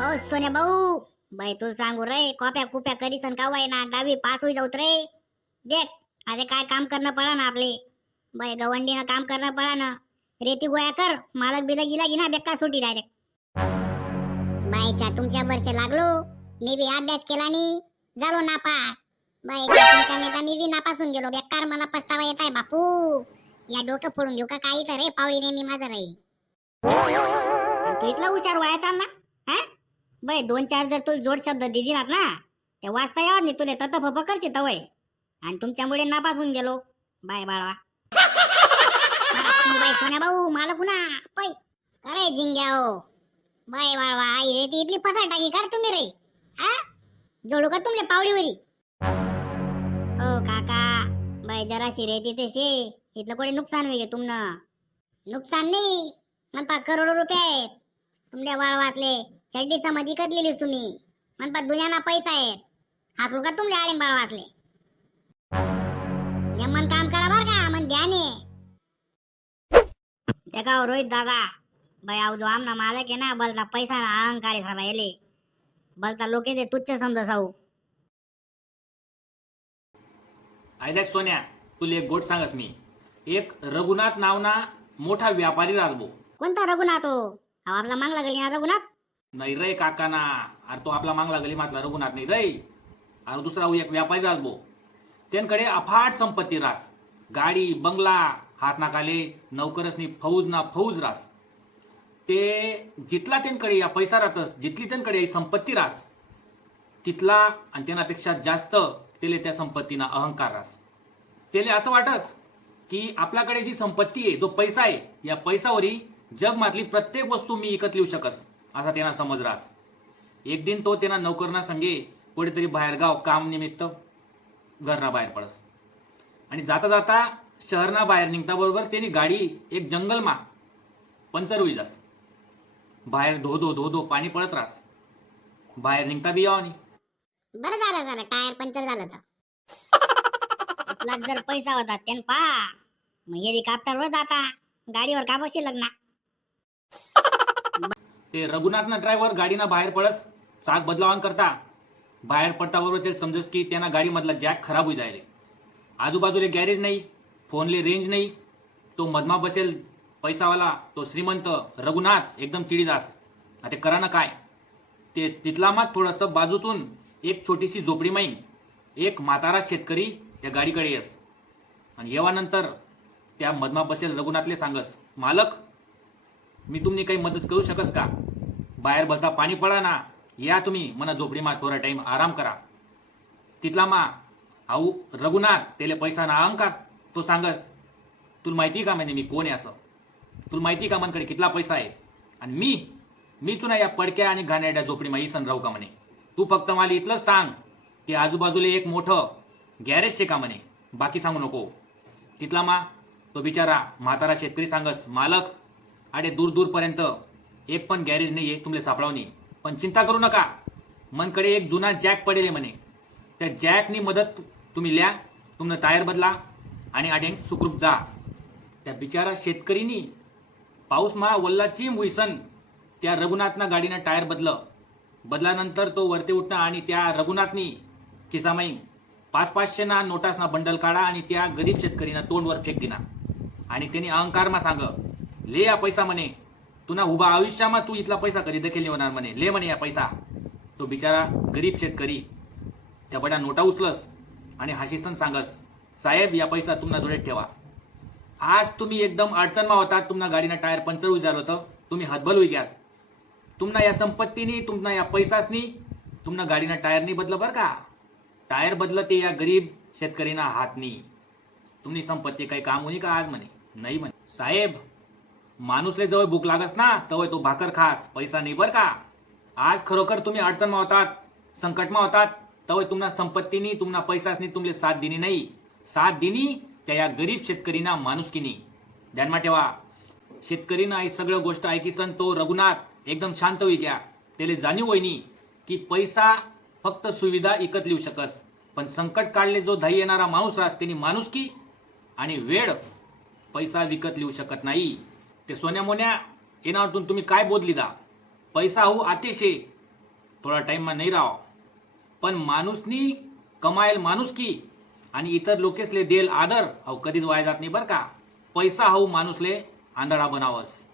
हो सोन्या भाऊ, बाई तुला सांगू रे, कॉप्या कुप्या करीसन का ना 10वी पास होई जाऊत रे. देख, अरे काय काम करणं पडा ना आपले. बाई गवंडीनं काम करणं पडा ना. रेती गोया कर, मालक बिलक गिला घे ना, बेकार सुटी डायरेक्ट. बाईच्या तुमच्या वर्ष लागलो, मी बी अभ्यास केला नी झालो नापास. बाई तुमच्या नेता मी बी नापासून गेलो, बेकार मला पस्तावा येत आहे बापू. या डोकं फोडून घेऊ का काही तर रे, पावली नेहमी माझं राही. तू इथला हुशार वयात आला हा. बाई 2-4 जर तुला जोड शब्द दिदिनात ना, ते वाचता यावर नाही तुले तत फप करचे तवय. आणि तुमच्यामुळे नापासून गेलो. बाय बाळा. बाई सोन्या भाऊ मला पुन्हा पै करे जिंग्या हो. बाय बाळवा आई रे ती इथली पसर टाकी कर तुम्ही रे. हा जोडू का तुमले पावलीवरी. हो काका, बाई जराशी रेती ते शे इथलं कोणी नुकसान वेगे तुमनं. नुकसान नाही म्हणपा करोडो रुपये आहेत तुमल्या वाळवातले. चड्डी समधी कदलेली तुम्ही म्हणपा दुनियाना पैसा आहेत. हाकलू का तुमले आळिंग बाळवातले. यमन काम करा बर का मन ध्याने. देखा रोहित दादा, बाई आव जो आमना मालक आहे ना, बलता पैसा ना अहंकारी झाला येले. बलता लोके ते तुच्छ समजा साऊ. ऐक सोन्या, तुला एक गोट सांगस मी. एक रघुनाथ नावना मोठा व्यापारी राजबो. कोणता रघुनाथ हो? हा आपला मागला गली ना रघुनाथ. नाही रे काका ना, अरे तो आपला मागला गली मातला रघुनाथ नाही रे. अरे दुसरा एक व्यापारी राजबो. त्यांकडे अफाट संपत्ती रास. गाडी बंगला हात नाकाले नौकरसनी फौज ना फौज रास. ते जितला त्यांकडे या पैसा राहतस, जितली त्यांकडे संपत्ती रास, तिथला आणि त्यांनापेक्षा जास्त त्याले त्या संपत्तीना अहंकार रास. त्याले असं वाटस की आपल्याकडे जी संपत्ती आहे, जो पैसा आहे, या पैसावरी जगमातली प्रत्येक वस्तू मी विकत लिहू शकस असा त्यांना समज रास. एक दिन तो त्यांना नौकरना संगे कुठेतरी बाहेरगाव काम निमित्त घरना बाहेर पडस. आणि जाता जाता शहरना बाहेर निघता बरोबर त्यांनी गाडी एक जंगलमा पंचर होई जास. बाहेर धो धो धो धो पाणी पडत रास. बाहेर निघता बी यावं नाही. बरं झालं टायर पंक्चर झालं तर. इथला जर पैसा होता त्यान पा मग हेलिकॉप्टरवर जाता, गाडीवर का बसशील लग्ना. ते रघुनाथना ड्रायव्हर गाडीना बाहेर पडस, चाक बदलावण करता. बाहेर पडता बरोबर ते समजस की त्यांना गाडीमधला जॅक खराब होई जायले. आजूबाजूला गॅरेज नाही, फोनले रेंज नाही. तो मधमा बसेल पैसावाला, तो श्रीमंत रघुनाथ एकदम चिडीदास. ते करा ना काय. ते तिथला मग थोडंसं बाजूतून एक छोटीशी झोपडी माईन, एक म्हातारा शेतकरी त्या गाडीकडे येस. आणि येवानंतर त्या मधमा बसेल रघुनाथले सांगस, मालक मी तुम्ही काही मदत करू शकस का. बाहेर भलता पाणी पडा ना, या तुम्ही मना झोपडी मा थोडा टाइम आराम करा. तिथला मा आऊ रघुनाथ त्याला पैसा ना अहंकार. तो सांगस, तुला माहिती का म्हणजे मी कोण आहे असं. तुला माहिती का मनकडे कितला पैसा आहे. आणि मी तुला या पडक्या आणि घाणेरड्या झोपडीमा इसन राहू का म्हणे. तू फक्त मला इथलंच सांग की आजूबाजूला एक मोठं गॅरेज शे का म्हणे, बाकी सांगू नको. तिथला मा तो बिचारा म्हातारा शेतकरी सांगस, मालक अरे दूर दूरपर्यंत एक पण गॅरेज नाही आहे तुमले सापडावणी. पण चिंता करू नका, मनकडे एक जुना जॅक पडेल म्हणे. त्या जॅकनी मदत तुम्ही ल्या, तुमनं टायर बदला आणि आडेंग सुखरूप जा. त्या बिचारा शेतकरीनी पाऊसमा वल्लाची हुईसन त्या रघुनाथना गाडीनं टायर बदलानंतर तो वरती उठणं आणि त्या रघुनाथनी खिसामाई 500-500 ना नोटासना बंडल काढा आणि त्या गरीब शेतकरीना तोंडवर फेक दिना. आणि त्यांनी अहंकारमा सांग, ले या पैसा म्हणे, तुना उभा आयुष्यामा तू इथला पैसा कधी देखील होणार म्हणे, ले म्हणे या पैसा. तो बिचारा गरीब शेतकरी त्या बड्या नोटा उचलस आणि हाशीसन सांगस, साहेब या पैसा तुम्हाला डोळ्यात ठेवा. आज तुम्ही एकदम अडचणमा होता, तुम्हाला गाडीनं टायर पंचर होई झालं होतं, तुम्ही हतबल होई घ्यात. तुम्हाला या संपत्तीनी, तुम्हाला या पैसासनी, तुम्हाला गाडीनं टायर नाही बदलं बरं का. टायर बदलं ते या गरीब शेतकरीना हातनी. तुम्ही संपत्ती काही काम होई का आज म्हणे. नाही म्हणे. साहेब माणूसले जवळ भूक लागस ना तवय तो भाकर खास, पैसा नाही बरं का. आज खरोखर तुम्ही अडचणमा होतात, संकटमा होतात, तवय तुम्हाला संपत्तीनी, तुम्हाला पैसासनी तुमले साथ दिनी नाही. साथ दिनी त्या या गरीब शेतकरीना माणुसकीनी. ध्यानमा ठेवा. शेतकरीना ही सगळं गोष्ट ऐकीसन तो रघुनाथ एकदम शांत होई घ्या. त्याला जाणीव होईनी की पैसा फक्त सुविधा इकत लिहू शकस, पण संकट काढले जो धाई येणारा माणूस रास त्यांनी माणुसकी आणि वेळ पैसा विकत लिहू शकत नाही. ते सोन्या मोन्या येण्यावरतून तुम्ही काय बोध लिदा. पैसा हो आतिशे थोडा टाईमમાં નહીં राहो पण माणूसनी कमायल माणुसकी आणि इतर लोकेसले देल आदर अहो कधीच वाया जात नाही बरं का. पैसा हाऊ माणूसले आंधळा बनावस.